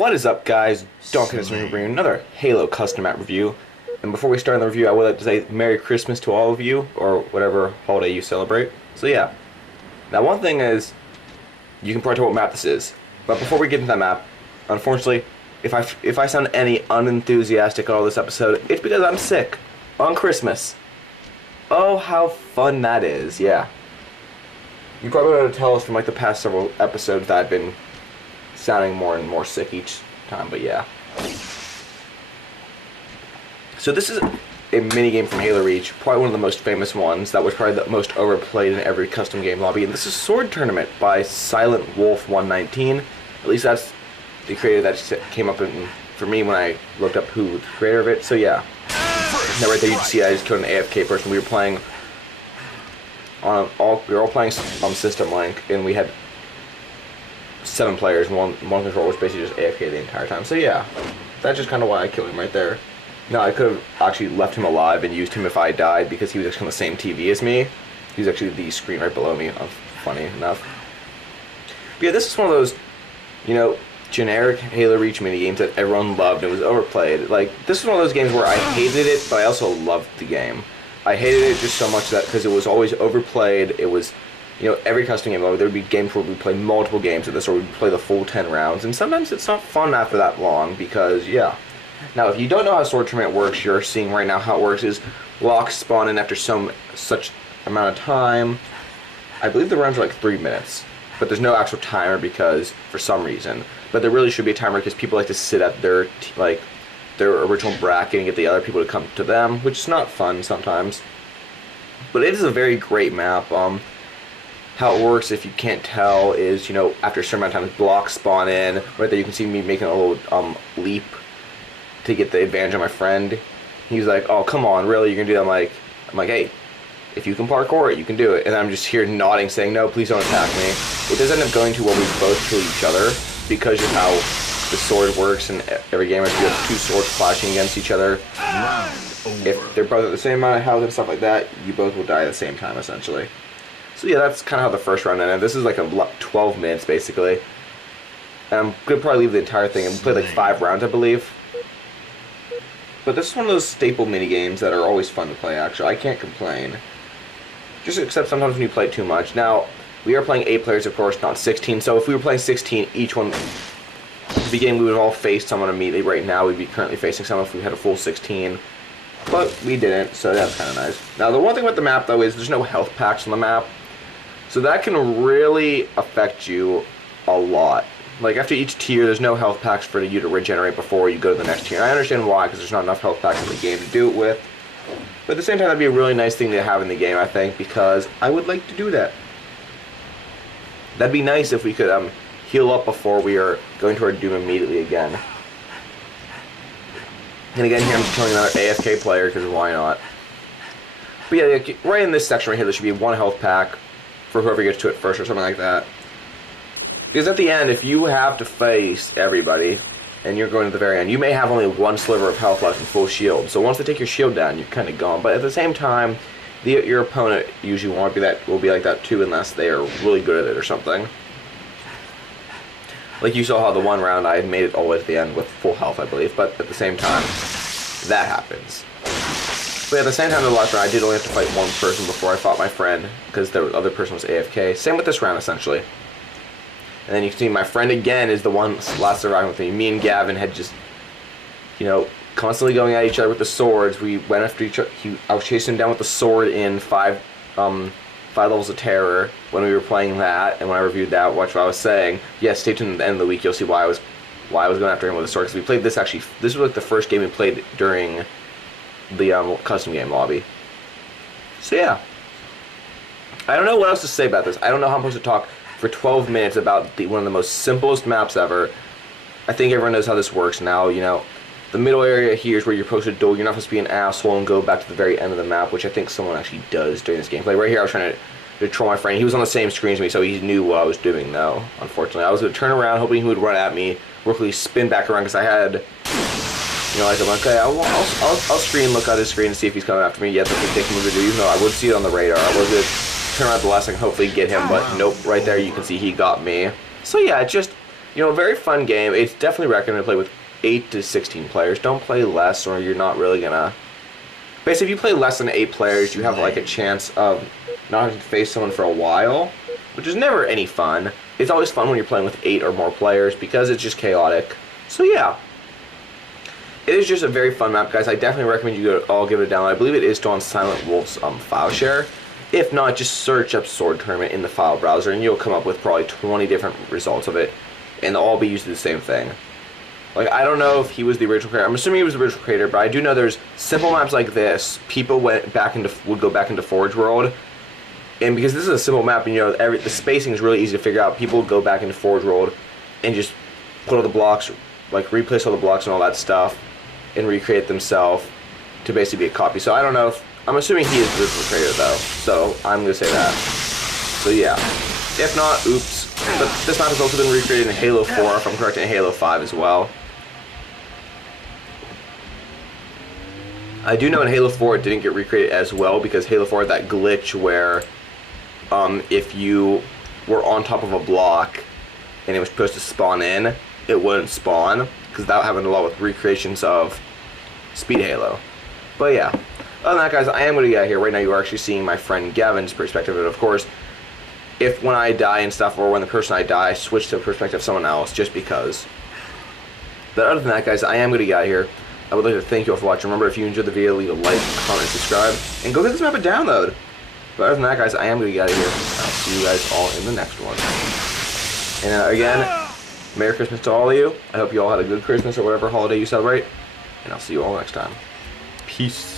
What is up, guys? Donkey is bringing another Halo custom map review. And before we start the review, I would like to say Merry Christmas to all of you, or whatever holiday you celebrate. So yeah. Now one thing is, you can probably tell what map this is. But before we get into that map, unfortunately, if I sound any unenthusiastic at all this episode, it's because I'm sick. On Christmas. Oh, how fun that is, yeah. You probably know to tell us from like the past several episodes that I've been sounding more and more sick each time, but yeah. So this is a mini game from Halo Reach, probably one of the most famous ones, that was probably the most overplayed in every custom game lobby, and this is Sword Tournament by Silent Wolf 119. At least that's the creator that came up for me when I looked up who the creator of it, so yeah. Now right there you can see I just killed an AFK person. We were playing on we were all playing System Link, and we had 7 players, and one controller was basically just AFK the entire time. So yeah, that's just kind of why I killed him right there. Now I could have actually left him alive and used him if I died, because he was actually on the same TV as me. He was actually the screen right below me, funny enough. But yeah, this is one of those, you know, generic Halo Reach mini games that everyone loved and was overplayed. Like, this is one of those games where I hated it, but I also loved the game. I hated it just so much that because it was always overplayed. It was, you know, every custom game, there would be games where we'd play multiple games at this, or we'd play the full 10 rounds, and sometimes it's not fun after that long, because, yeah. Now, if you don't know how Sword Tournament works, you're seeing right now how it works is locks spawn in after such amount of time. I believe the rounds are like 3 minutes, but there's no actual timer because, for some reason. But there really should be a timer because people like to sit at their original bracket and get the other people to come to them, which is not fun sometimes. But it is a very great map. How it works, if you can't tell, is, you know, after a certain amount of time, blocks spawn in. Right there you can see me making a little leap to get the advantage on my friend. He's like, oh, come on, really, you're gonna do that? I'm like, hey, if you can parkour it, you can do it. And I'm just here nodding, saying, no, please don't attack me. It does end up going to where we both kill each other, because of how the sword works in every game. If you have 2 swords flashing against each other, if they're both at the same amount of health and stuff like that, you both will die at the same time, essentially. So yeah, that's kind of how the first round ended. This is like 12 minutes, basically. And I'm going to probably leave the entire thing, and we played like 5 rounds, I believe. But this is one of those staple mini games that are always fun to play, actually. I can't complain. Just except sometimes when you play too much. Now, we are playing 8 players, of course, not 16. So if we were playing 16, each one, at the beginning, we would all face someone immediately. Right now, we'd be currently facing someone if we had a full 16. But we didn't, so that's kind of nice. Now, the one thing with the map, though, is there's no health packs on the map. So that can really affect you a lot. Like, after each tier, there's no health packs for you to regenerate before you go to the next tier. And I understand why, because there's not enough health packs in the game to do it with. But at the same time, that'd be a really nice thing to have in the game, I think, because I would like to do that. That'd be nice if we could heal up before we are going to our doom immediately again. And again, here I'm just killing another AFK player, because why not? But yeah, right in this section right here, there should be 1 health pack for whoever gets to it first, or something like that. Because at the end, if you have to face everybody, and you're going to the very end, you may have only 1 sliver of health left and full shield. So once they take your shield down, you're kind of gone. But at the same time, your opponent usually will be like that too, unless they are really good at it or something. Like you saw how the one round I had made it all the way to the end with full health, I believe. But at the same time, that happens. But at the same time, the last round, I did only have to fight 1 person before I fought my friend, because the other person was AFK. Same with this round, essentially. And then you can see my friend again is the one last surviving with me. Me and Gavin had just, you know, constantly going at each other with the swords. We went after each other. I was chasing him down with the sword in 5 levels of terror when we were playing that. And when I reviewed that, watch what I was saying. Yes, stay tuned at the end of the week. You'll see why I was going after him with the sword. Because we played this actually. This was like the first game we played during the custom game lobby. So yeah, I don't know what else to say about this. I don't know how I'm supposed to talk for 12 minutes about one of the most simplest maps ever. I think everyone knows how this works now. You know, the middle area here is where you're supposed to duel. You're not supposed to be an asshole and go back to the very end of the map, which I think someone actually does during this gameplay. Right here, I was trying to troll my friend. He was on the same screen as me, so he knew what I was doing, though, unfortunately. I was going to turn around, hoping he would run at me, quickly spin back around, because I had, you know, I said, okay, I'll screen, look at his screen, and see if he's coming after me. Yes, that's a dick move to do, even though I would see it on the radar. I was going to turn around at the last second, hopefully get him, but nope, right there you can see he got me. So yeah, just You know, a very fun game. It's definitely recommended to play with 8 to 16 players. Don't play less, or you're not really gonna. Basically, if you play less than 8 players, you have like a chance of not having to face someone for a while, which is never any fun. It's always fun when you're playing with 8 or more players because it's just chaotic. So yeah, it is just a very fun map, guys. I definitely recommend you all give it a download. I believe it is still on Silent Wolf's file share. If not, just search up Sword Tournament in the file browser, and you'll come up with probably 20 different results of it, and they'll all be used to the same thing. Like, I don't know if he was the original creator. I'm assuming he was the original creator, but I do know there's simple maps like this. People would go back into Forge World, and because this is a simple map, and you know the spacing is really easy to figure out. People would go back into Forge World and just put all the blocks, like replace all the blocks and all that stuff, and recreate themselves to basically be a copy. So I don't know if I'm assuming he is the original creator though. So I'm gonna say that. So yeah. If not, oops. But this map has also been recreated in Halo 4, if I'm correct, and Halo 5 as well. I do know in Halo 4 it didn't get recreated as well because Halo 4 had that glitch where if you were on top of a block and it was supposed to spawn in, it wouldn't spawn, because that happened a lot with recreations of Speed Halo. But yeah, other than that, guys, I am going to get out of here. Right now you are actually seeing my friend Gavin's perspective, and of course, if when I die and stuff, or when the person I die, I switch to a perspective of someone else, just because. But other than that, guys, I am going to get out of here. I would like to thank you all for watching. Remember, if you enjoyed the video, leave a like, comment, subscribe, and go get this map a download. But other than that, guys, I am going to get out of here. I'll see you guys all in the next one. And again, Merry Christmas to all of you. I hope you all had a good Christmas or whatever holiday you celebrate. And I'll see you all next time. Peace.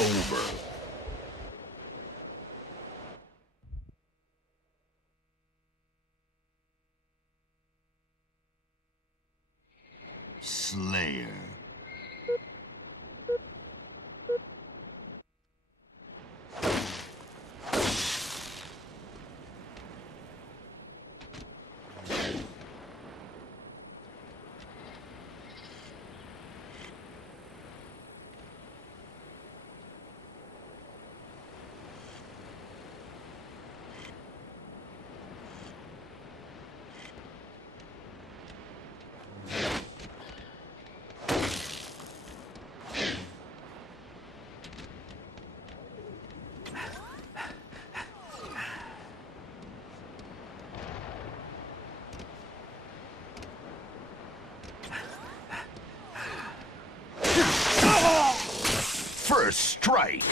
Over. Slayer. First strike.